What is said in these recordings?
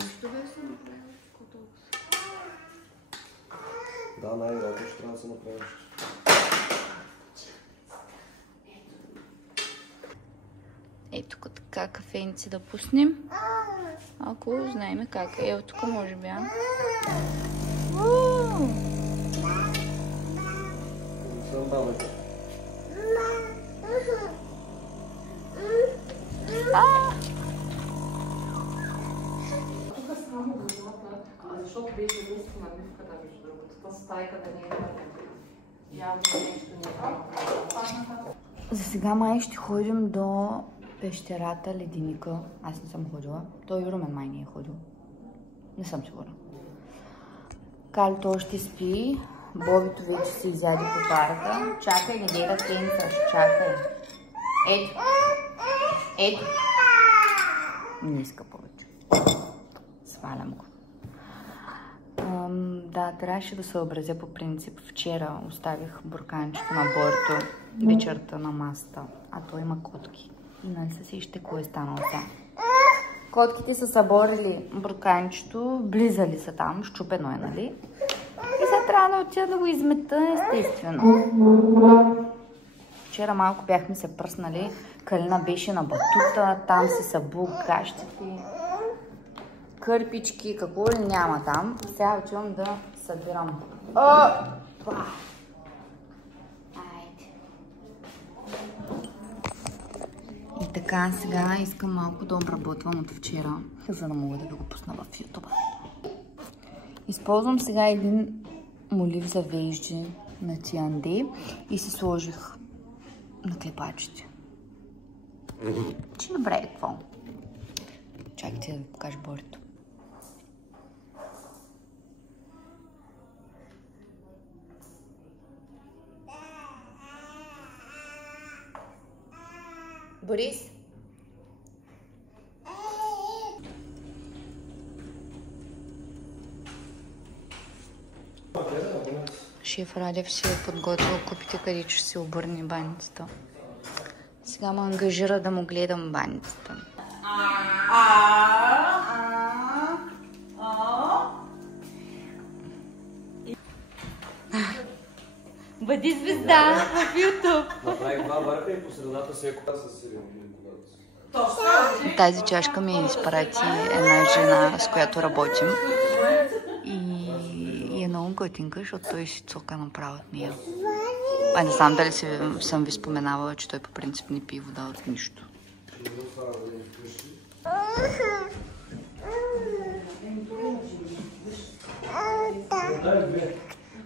Защо да се направи толкова? Да, най-вероятно ще трябва да се направиш. Ето тук така кафенци да пуснем. Ако знаем как е. Ето тук може би. Съм бабата. Тук само водата, защото беше наистина набивката между другото. Та стайка да не е явно нещо не е. За сега май ще ходим до пещерата Леденика. Аз не съм ходила. Той Румен май не е ходил. Не съм сигурна. Калито още спи. Бобито вече се изяде по парата. Чакай, не дей да тенцаш. Чакай. Ето. Ето. Не иска повече. Свалям го. Да, трябваше да се съобразя по принцип. Вчера оставих бурканчето на Борито вечерта на масата. А той има котки. И нали се сещате кой е станал сега. Котките са съборили бурканчето, близали са там, щупено е, нали? И сега трябва да отида да го измета, естествено. Вчера малко бяхме се пръснали. Калина беше на батута, там се събу гащите, кърпички, какво ли няма там. Сега отивам да събирам. И така, сега искам малко да обработвам от вчера, за да мога да ви го пусна в YouTube. Използвам сега един молив за вежди на Тианде и си сложих на клепачите. Че добре е какво? Чакайте да ви покажа Борито. Борис? Шеф Радев си е подготвил купите, където ще се обърне баницата. Сега ме ангажира да му гледам баницата. Бъди звезда в YouTube. Направих два върха и по средата се е кота с сирени. Тази чашка ми изпрати една жена, с която работим. И е много готинка, защото той си цока направо от нея. Не знам дали съм ви споменавала, че той по принцип не пие вода от нищо.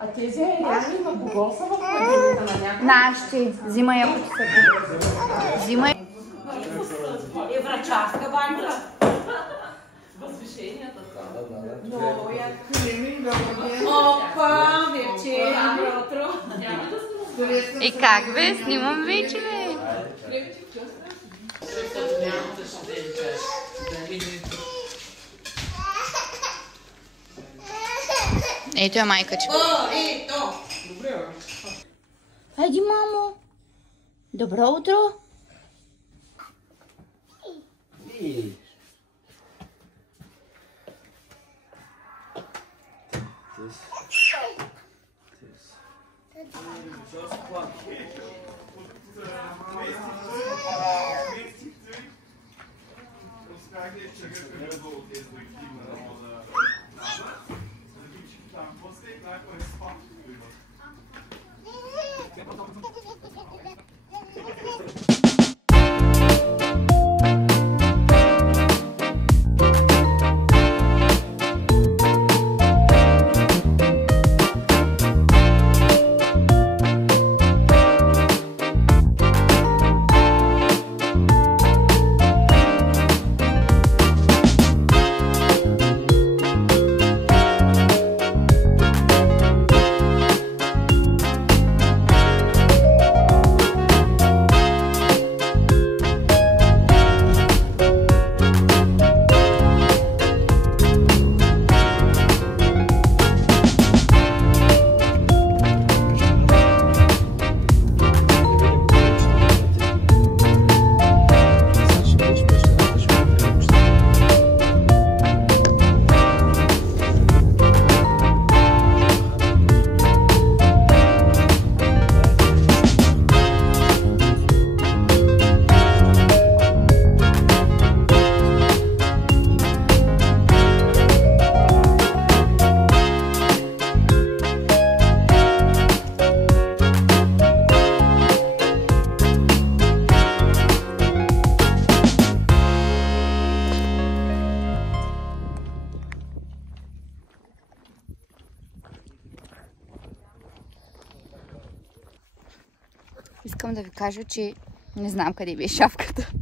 А тези реално на кого са в кабината на някакъв? Нашите. Взимай, ако ти се взимай. Врачарска банка. Възвишенията. Много я клемин да бъде. Опа, вечеря, утро. И как бе? Снимам вече, бе. Ето я майка, че. Ето! Добре, Хайди, мамо. Добро утро. да ви кажа, че не знам къде беше шапката.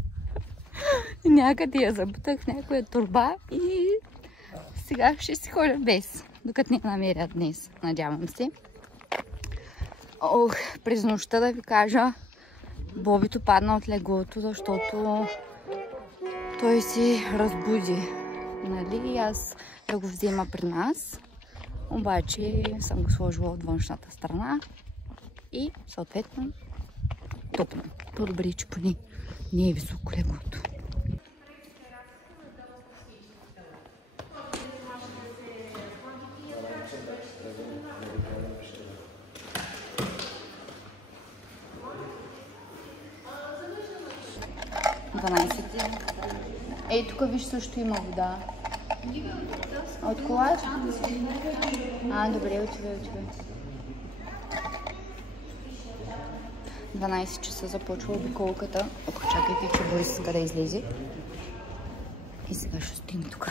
Някъде я забутах в някоя торба и сега ще си ходя без, докато не намеря днес. Надявам се. Ох, през нощта да ви кажа, Бобито падна от леглото, защото той се разбуди. Нали, аз да го взема при нас, обаче съм го сложила от външната страна и съответно топна. По-добре, че поне не е високо леглото. Ей, тук виж също има вода. От колата? А, добре, отивай. 12 часа започва обиколката. Ох, чакайте, че Борис иска да излезе. И сега ще стоим тук.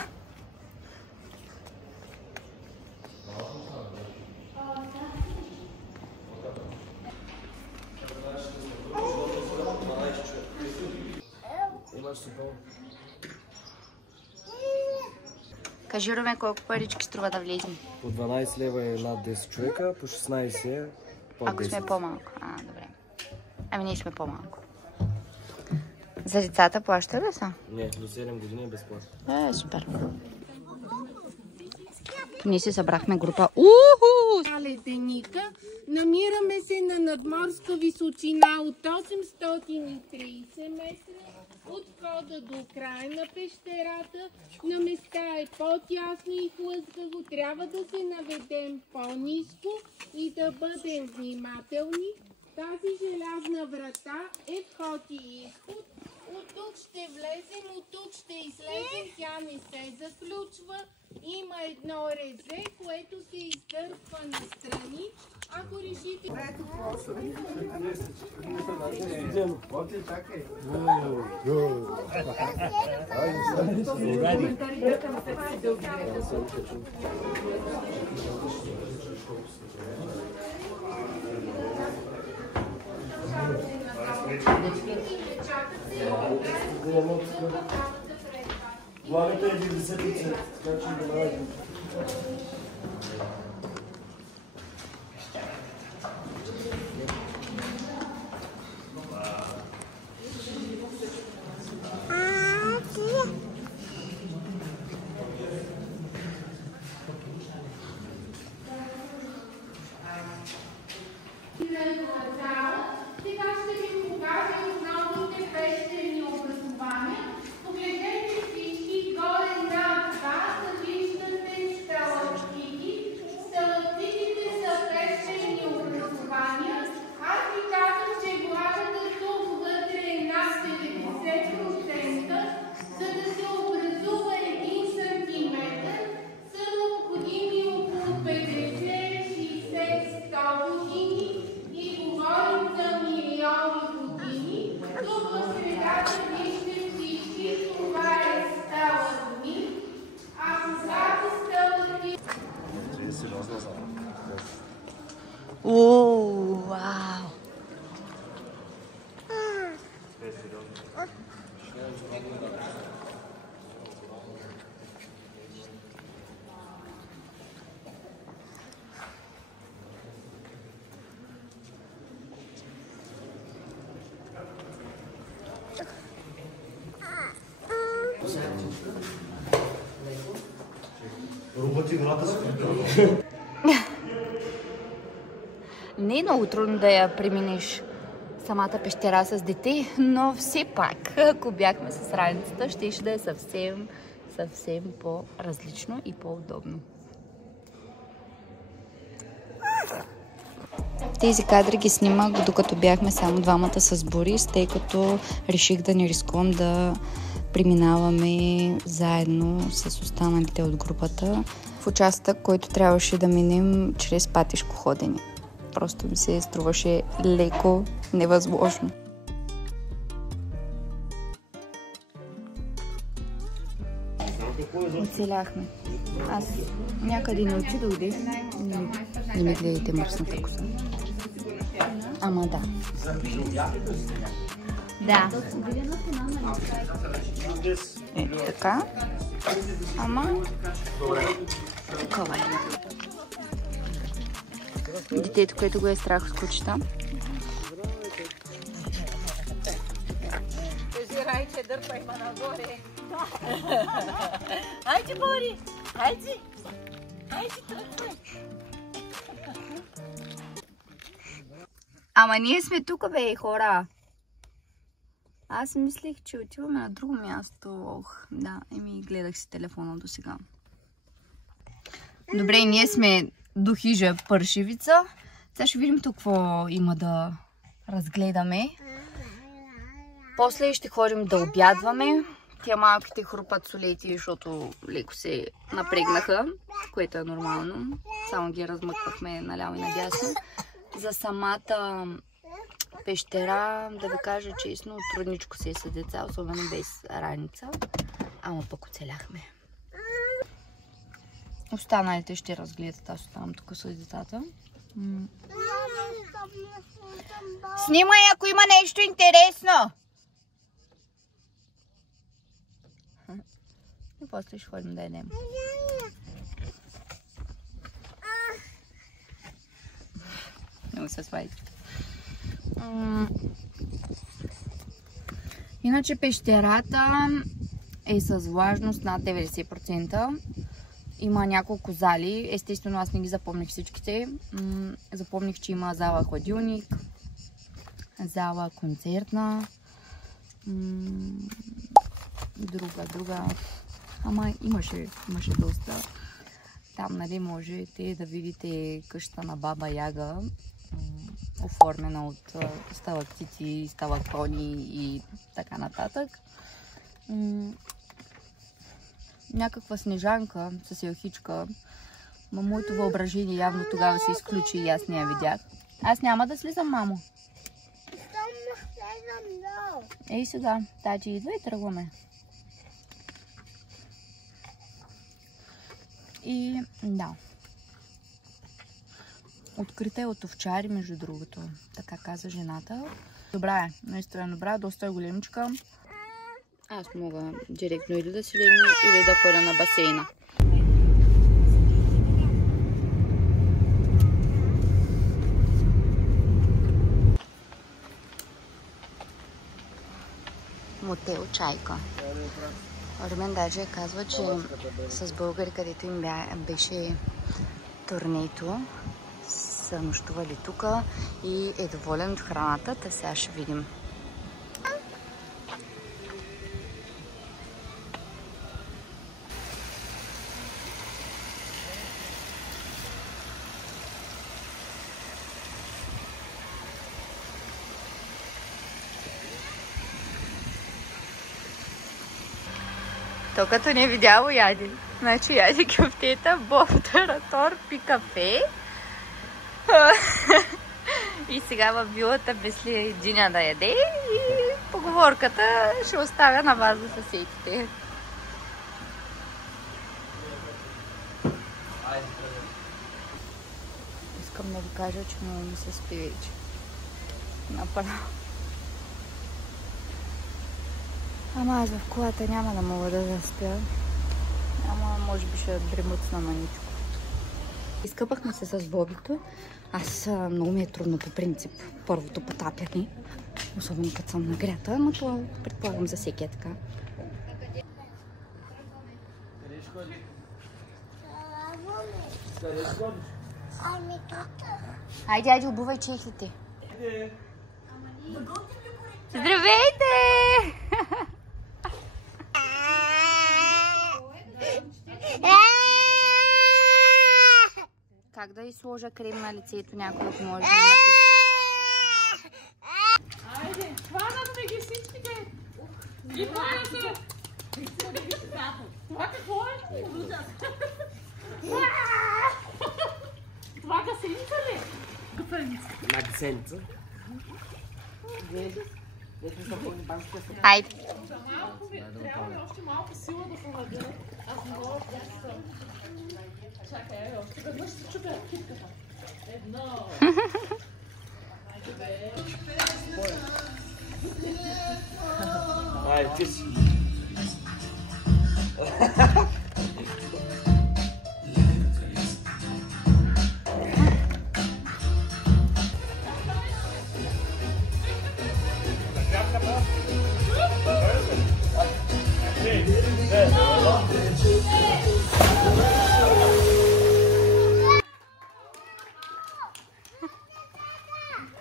Кажи, Румен, колко парички струва да влезем? По 12 лева е над 10 човека, по 16 е по 10. Ако сме по-малко. А, добре. Ами ние сме по-малко. За децата плаща ли са? Не, до 7 години е безплатно. Супер. Ние се събрахме група. Уху! Леденика. Намираме се на надморска височина от 830 метра. От входа до края на пещерата. На места е по-тясно и хлъзгаво. Трябва да се наведем по-ниско и да бъдем внимателни. Тази желязна врата е вход и изход. От тук ще влезем, от тук ще излезем. Тя не се заключва. Има едно резе, което се издърпва настрани. Ако решите... Главата е 90%, така че да налагам. Сега ще ви покажа основните пещерни образования. Погледнете всички горе над вас, виждате сталактити. Сталактитите са пещерни образования. Аз ви казвам, че влагата тук вътре е над 90%. За да се образува 1 сантиметър, са необходими около 50-60-100 години. И говорим за милиони години. Тук в средата вижте всички, това е сталагмит. А когато сталагмит... Това е сериозна зала. Ооо, вау! Роботи врата са. Не е много трудно да я преминеш самата пещера с дете, но все пак, ако бяхме с раницата, ще да е съвсем по-различно и по-удобно. Тези кадри ги снимах, докато бяхме само двамата с Борис, тъй като реших да не рискувам да преминаваме заедно с останалите от групата в участък, който трябваше да минем чрез патишко ходене. Просто ми се струваше леко невъзможно. Оцеляхме. Аз някъде не отидох, не ми гледайте мръсната коса. Ама да. Да. Така. Ама... Такова е. Детето, което го е страх от кучета. Райче, дърпай ма нагоре. Хайде, Бори! Хайде! Хайде, тръгвай! Ама ние сме тук, бе, хора. Аз мислех, че отиваме на друго място. Ох, да, гледах си телефона до сега. Добре, ние сме до хижа Пършевица. Сега ще видим тук какво има да разгледаме. После ще ходим да обядваме. Тия малките хрупат солети, защото леко се напрегнаха, което е нормално. Само ги размъквахме наляво и надясно. За самата пещера, да ви кажа честно, трудничко се е с деца, особено без раница. Ама пък оцеляхме. Останалите ще разгледат. Аз оставам тук с децата. Снимай, ако има нещо интересно! И после ще ходим да едем. Много се свади. Иначе пещерата е с влажност над 90%. Има няколко зали. Естествено, аз не ги запомних всичките. Запомних, че има зала хладилник, зала концертна, друга. Ама имаше доста. Там, нали, можете да видите къщата на Баба Яга, оформена от сталактити, сталактони и така нататък. Някаква снежанка с елхичка. Моето въображение явно тогава се изключи и аз не я видях. Аз няма да слизам, мамо. Ей сега, тати идва и тръгваме. И да. Открита е от овчари, между другото. Така каза жената. Добра е, наистина добра, доста е големичка. Аз мога директно или да си легна, или да ходя на басейна. Мотел Чайка. Румен даже казва, че с българи, където им беше турнето, са нощували тук и е доволен от храната. Та сега ще видим. То като не е видяло яде. Значи яде кюфтета, бовтера, торпи, кафе. И сега в вилата без ли единя да яде и поговорката ще оставя на вас за съседите. Искам да ви кажа, че много ми се спи вече. Направо. Ама аз в колата няма да мога да заспя. Ама може би ще дремъцна маничко. Изкъпахме се с Бобито. Аз много ми е трудно по принцип първото потапяне. Особено като съм нагрята, но това предполагам за всеки е така. Айде, обувай чехлите. Здравейте! Как да сложа крем на лицето, някой ако може да напише? Айде, хванахме ги всичките! И хванаха! Това какво е? Това гасеница ли? На гасеница. Айде. Трябва ли още малко сила да се надъра? Аз не мога да съм. Чакай, още веднъж се чупя китката. Едно. Ай, ти си.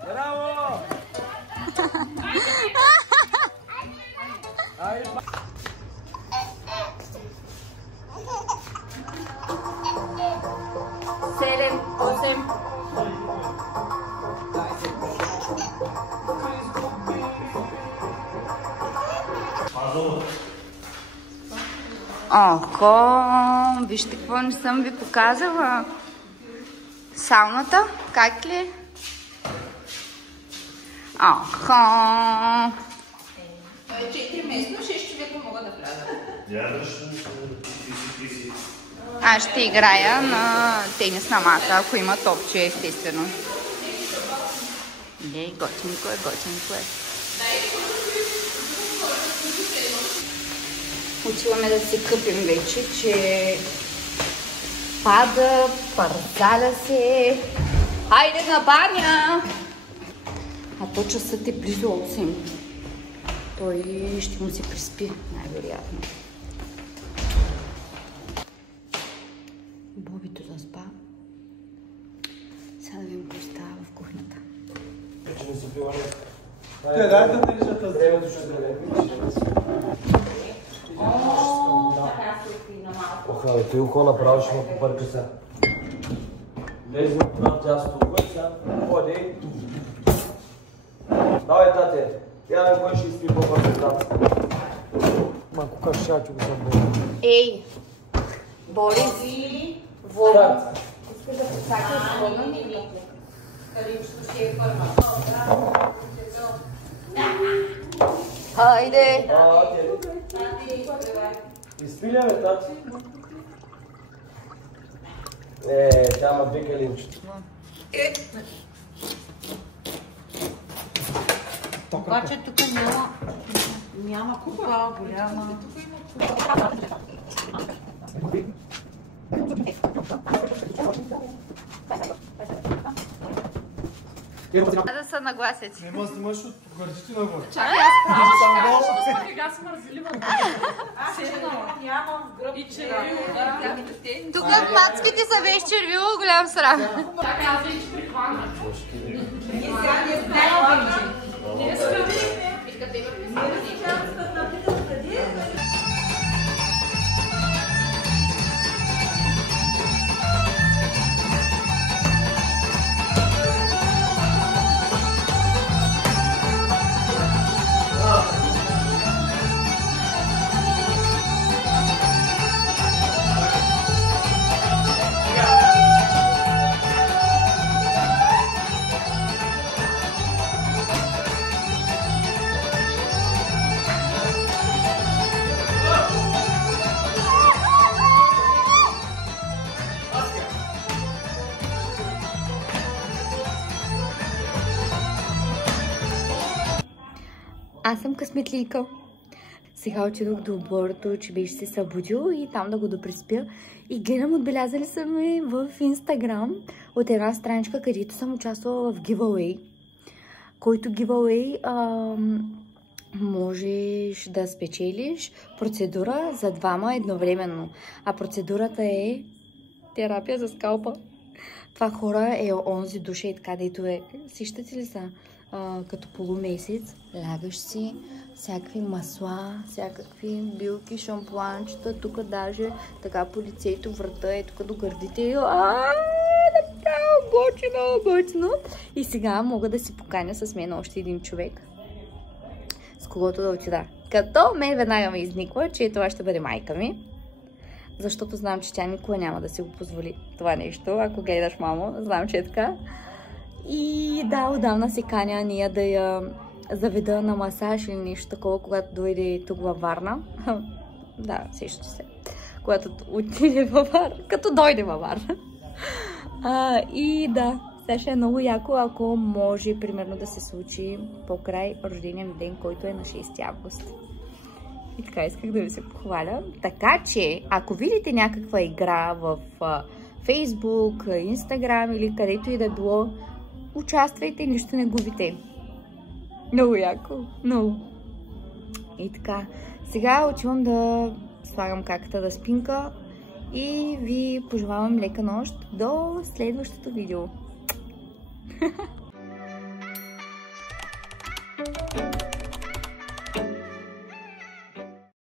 Браво! Седем, 8. Охо, вижте какво не съм ви показала. Сауната, как ли? Охо. 4 местно, 6 човека могат да влязат. Аз ще играя на тенисна маса, ако има топче, естествено. Готинко е, готинко е. Отиваме да се къпим вече, че пада, парзаля се. Хайде на баня! А то часът е близо 8. Той ще му се приспи, най-вероятно. Бобито заспа. Сега да видим какво става в кухнята. Вече не се пила нещо. Те, дай да държат аз. Времето ще даде. Оха, той ухо направо ще му попърка сега. Влезе му прав тясто. Кой сега? Ходи. Давай, тате. Я кой ще изпи по-бързо тата. Малко кашачо го съм бъде. Ей! Борис! Вода! Искаш да посакаш вода? Каличето ще е първа. Хайде! Изпи ли бе, тати? Тя ма две калинчета. Обаче тук няма купа голяма. Да са нагласят. Не ма снимаш от гърдите навън. Чакай, аз правя, защото сега съм разлива. Нямам гръб. И червило, да. Тук мацките са виж червило, голям срам. Чакай, аз вече прихвана. Не скъпи. Аз съм късметлийка. Сега отидох до оборото, че беше се събудил и там да го допреспя. И гледам, отбелязали са ме в Инстаграм от една страничка, където съм участвала в giveaway. Който giveaway можеш да спечелиш процедура за двама едновременно. А процедурата е терапия за скалпа. Това хора е онзи душа и така, дето е. Сещате ли са? Като полумесец, лягаш си всякакви масла, всякакви билки, шампуанчета, тук даже така по лицето, врата е тук до гърдите. Направо готино. И сега мога да си поканя с мен още един човек, с когото да отида. Като мен веднага ми изниква, че това ще бъде майка ми, защото знам, че тя никога няма да си го позволи това нещо. Ако гледаш, мамо, знам, че е така. И да, отдавна се каня ние да я заведа на масаж или нещо такова, когато дойде тук във Варна. Да, сещате се. Когато отиде във Варна, като дойде във Варна. И да, Сега ще е много яко, ако може, примерно, да се случи покрай рождения ми ден, който е на 6 август. И така исках да ви се похваля. Така че, ако видите някаква игра в Facebook, Instagram или където и да било, участвайте, нищо не губите. Много яко, много. И така, сега отивам да слагам каката да спинка и ви пожелавам лека нощ до следващото видео.